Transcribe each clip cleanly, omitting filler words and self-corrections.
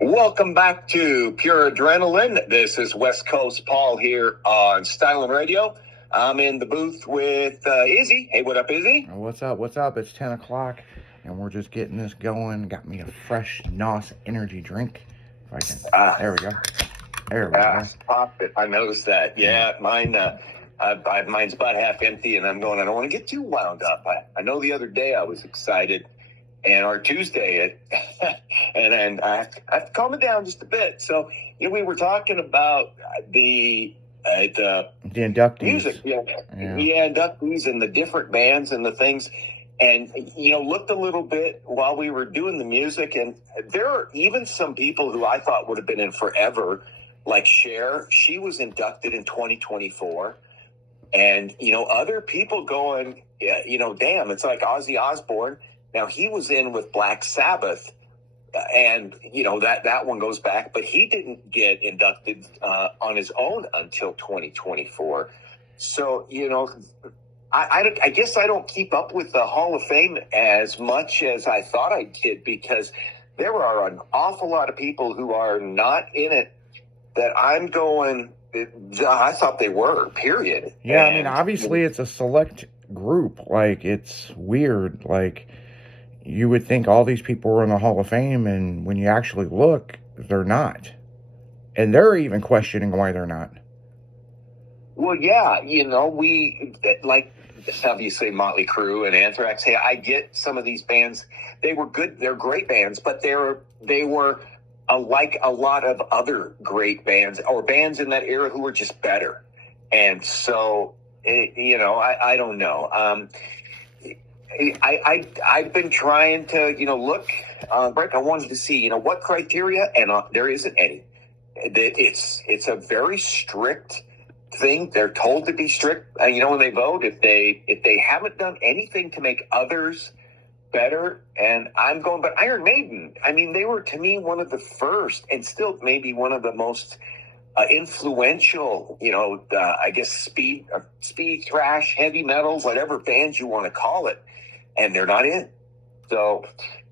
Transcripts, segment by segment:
Welcome back to Pure Adrenaline. This is West Coast Paul here on Styling Radio. I'm in the booth with Izzy. Hey, what up, Izzy? What's up? What's up? It's 10 o'clock, and we're just getting this going. Got me a fresh NOS energy drink. If I can. There we go. There we go. Pop it. I noticed that. Yeah, mine. Mine's about half empty, and I'm going, I don't want to get too wound up. I know the other day I was excited, and our Tuesday, and I have to calm it down just a bit. So, we were talking about the inductees. Music, inductees and the different bands and the things. And, looked a little bit while we were doing the music. And there are even some people who I thought would have been in forever, like Cher. She was inducted in 2024. And, other people going, damn, it's like Ozzy Osbourne. Now, he was in with Black Sabbath. And, that one goes back, but he didn't get inducted on his own until 2024. So, I guess I don't keep up with the Hall of Fame as much as I thought I did, because there are an awful lot of people who are not in it that I'm going, I thought they were, period. Yeah, and, obviously it's a select group. Like, it's weird. Like, you would think all these people were in the Hall of Fame, and when you actually look, they're not. And they're even questioning why they're not. Well, yeah, we, like, obviously Motley Crue and Anthrax. Hey, I get some of these bands. They were good. They're great bands, but they were like a lot of other great bands or bands in that era who were just better. And so, I don't know. I've been trying to, look, Brett, I wanted to see, what criteria, and there isn't any. It's a very strict thing. They're told to be strict. When they vote, if they haven't done anything to make others better, and I'm going, but Iron Maiden, they were, to me, one of the first, and still maybe one of the most influential, I guess speed thrash, heavy metal, whatever bands you want to call it, and they're not in. So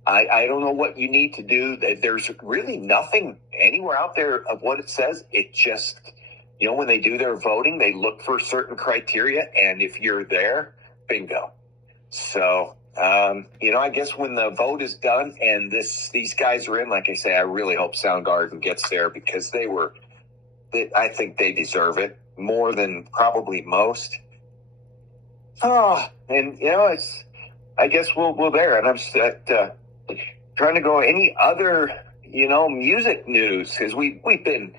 I don't know what you need to do. There's really nothing anywhere out there of what it says. It just, when they do their voting, they look for certain criteria, and if you're there, bingo. So, I guess when the vote is done and these guys are in, like I say, I really hope Soundgarden gets there, because I think they deserve it more than probably most. Oh, and I guess we're there, and I'm trying to go any other music news, because we've been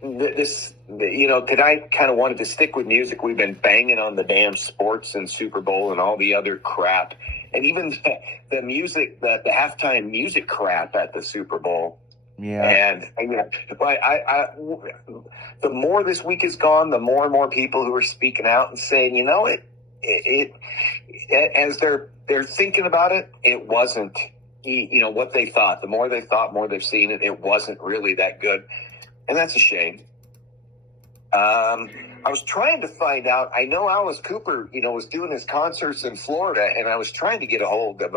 tonight kind of wanted to stick with music. We've been banging on the damn sports and Super Bowl and all the other crap, and even the music, the halftime music crap at the Super Bowl. Yeah. And the more this week has gone, the more and more people who are speaking out and saying, it as they're thinking about it, it wasn't, what they thought. The more they thought, more they've seen it. It wasn't really that good, and that's a shame. I was trying to find out. I know Alice Cooper, was doing his concerts in Florida, and I was trying to get a hold of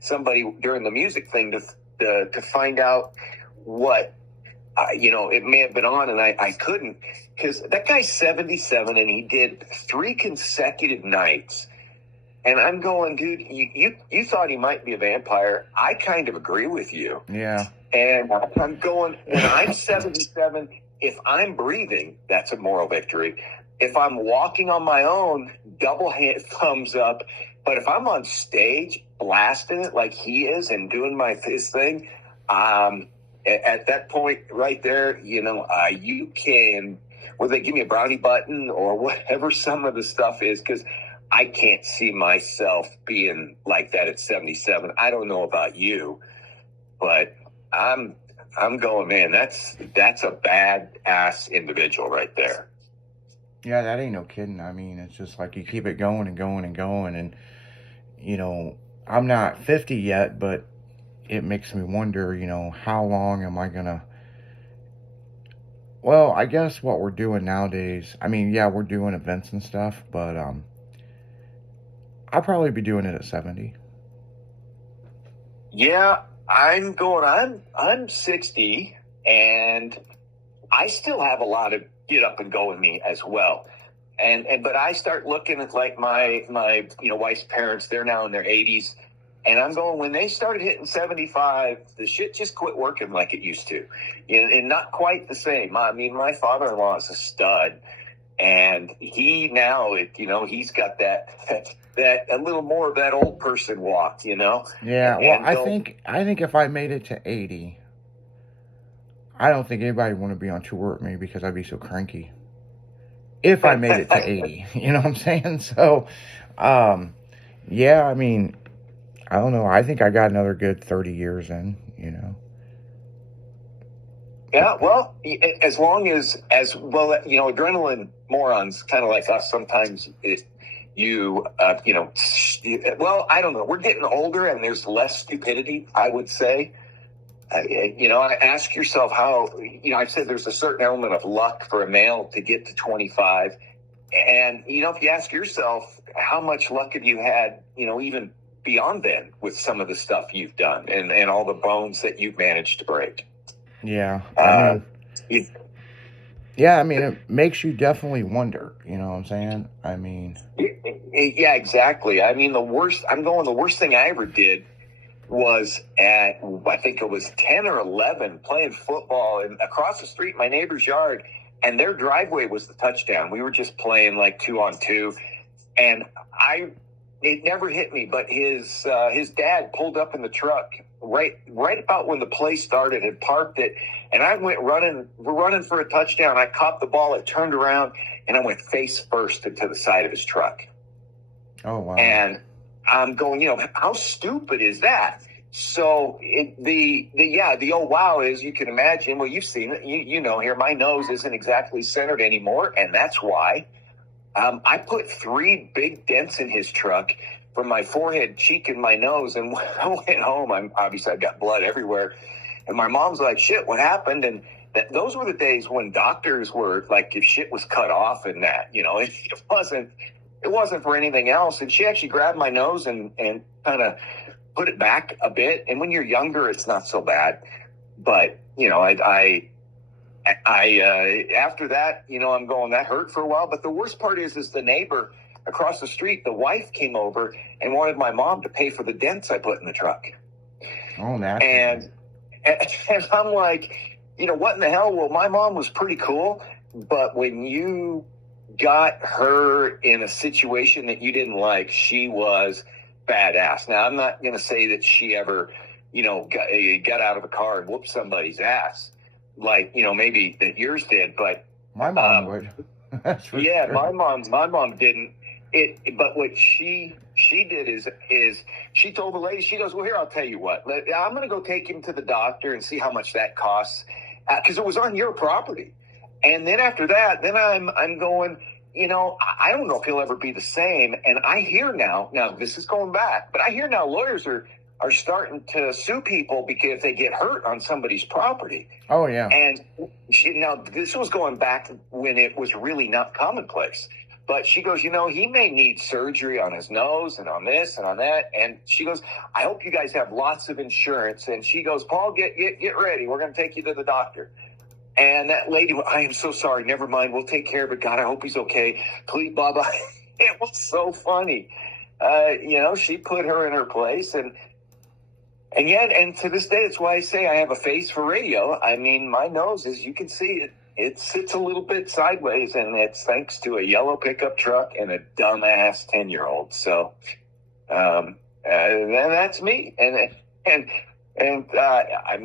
somebody during the music thing to find out what it may have been on, and I couldn't, because that guy's 77 and he did 3 consecutive nights, and I'm going, dude, you thought he might be a vampire. I kind of agree with you. Yeah. And I'm going, when I'm 77, if I'm breathing, that's a moral victory. If I'm walking on my own, double hand thumbs up. But if I'm on stage blasting it like he is and doing his thing, at that point right there, you can, whether they give me a brownie button or whatever some of the stuff is, because I can't see myself being like that at 77. I don't know about you, but I'm going, man, that's a bad-ass individual right there. Yeah, that ain't no kidding. It's just like you keep it going and going and going, and, I'm not 50 yet, but it makes me wonder, how long am I gonna... Well, I guess what we're doing nowadays, we're doing events and stuff, but I'll probably be doing it at 70. Yeah, I'm 60, and I still have a lot of get up and go in me as well. But I start looking at like my wife's parents. They're now in their 80s, and I'm going, when they started hitting 75, the shit just quit working like it used to, and not quite the same. I mean, my father-in-law is a stud, and he now he's got that that a little more of that old person walk. Yeah, well, And I think if I made it to 80, I don't think anybody would want to be on tour with me because I'd be so cranky. If I made it to 80, you know what I'm saying? So, um, yeah, I mean, I don't know. I think I got another good 30 years in. Yeah, well, as long as well, adrenaline morons, kind of like us, sometimes well, I don't know. We're getting older, and there's less stupidity, I would say. I ask yourself how. I said there's a certain element of luck for a male to get to 25, and if you ask yourself how much luck have you had, even beyond then with some of the stuff you've done and all the bones that you've managed to break. Yeah, Uh, it, yeah, I mean, it makes you definitely wonder. You know what I'm saying? I mean, yeah, exactly. I mean, the worst thing I ever did was at, I think it was 10 or 11, playing football and across the street, my neighbor's yard, and their driveway was the touchdown. We were just playing like 2-on-2, and it never hit me, but his dad pulled up in the truck right about when the play started, had parked it, and I went running for a touchdown. I caught the ball, it turned around, and I went face first into the side of his truck. oh wow. And I'm going, how stupid is that? So the oh wow is, you can imagine. Well, you've seen it. Here my nose isn't exactly centered anymore, and that's why. I put 3 big dents in his truck from my forehead, cheek, and my nose. And when I went home, I've got blood everywhere. And my mom's like, "Shit, what happened?" And those were the days when doctors were like, if shit was cut off and that, it wasn't for anything else. And she actually grabbed my nose and kind of put it back a bit. And when you're younger, it's not so bad. But, I after that, I'm going, that hurt for a while. But the worst part is the neighbor across the street, the wife came over and wanted my mom to pay for the dents I put in the truck. Oh, nasty. And I'm like, what in the hell? Well, my mom was pretty cool. But when you got her in a situation that you didn't like, she was badass. Now, I'm not going to say that she ever, got out of a car and whooped somebody's ass like, maybe that yours did, but my mom would. That's for sure. My mom didn't. But what she did is she told the lady, she goes, well, here, I'll tell you what, I'm going to go take him to the doctor and see how much that costs, because it was on your property. And then after that, then I'm going, I don't know if he'll ever be the same. And I hear now this is going back, but I hear now lawyers are starting to sue people because if they get hurt on somebody's property. Oh, yeah. And now this was going back when it was really not commonplace. But she goes, he may need surgery on his nose and on this and on that. And she goes, I hope you guys have lots of insurance. And she goes, Paul, get ready. We're going to take you to the doctor. And that lady, I am so sorry. Never mind. We'll take care of it. God, I hope he's okay. Please, Baba. It was so funny. She put her in her place. And to this day, it's why I say I have a face for radio. I mean, my nose, as you can see, it sits a little bit sideways, and it's thanks to a yellow pickup truck and a dumbass 10-year-old. So, and that's me. And I'm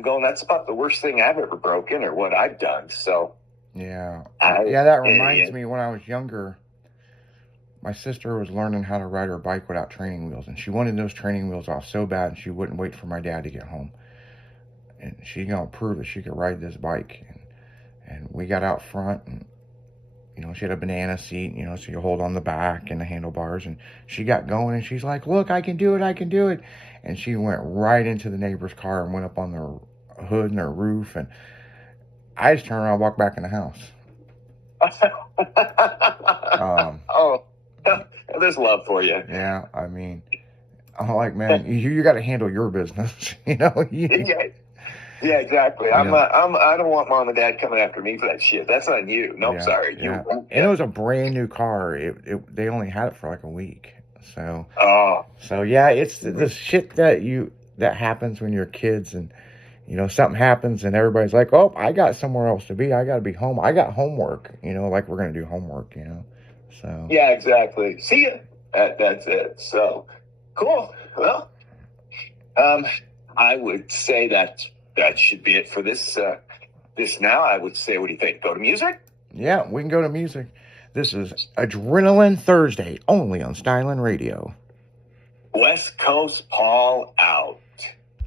going, that's about the worst thing I've ever broken or what I've done. So, yeah. That reminds me, when I was younger, my sister was learning how to ride her bike without training wheels, and she wanted those training wheels off so bad, and she wouldn't wait for my dad to get home. And she gonna prove that she could ride this bike. And we got out front, and she had a banana seat, so you hold on the back and the handlebars, and she got going, and she's like, look, I can do it. And she went right into the neighbor's car and went up on their hood and their roof, and I just turned around and walked back in the house. There's love for you. Yeah, I mean, I'm like, man, you got to handle your business. Yeah, yeah, exactly. You know, I don't want mom and dad coming after me for that shit. That's on you. Nope, yeah, sorry. yeah. You. And it Yeah. was a brand new car. They only had it for like a week. So, Oh, yeah, it's the shit that happens when you're kids, and something happens and everybody's like, oh, I got somewhere else to be. I got to be home. I got homework. Like we're gonna do homework. So yeah, exactly. See ya. That's it. So cool. Well, I would say that should be it for this. This now. I would say, what do you think? Go to music. yeah, we can go to music. This is Adrenaline Thursday, only on Styling Radio. West Coast Paul out.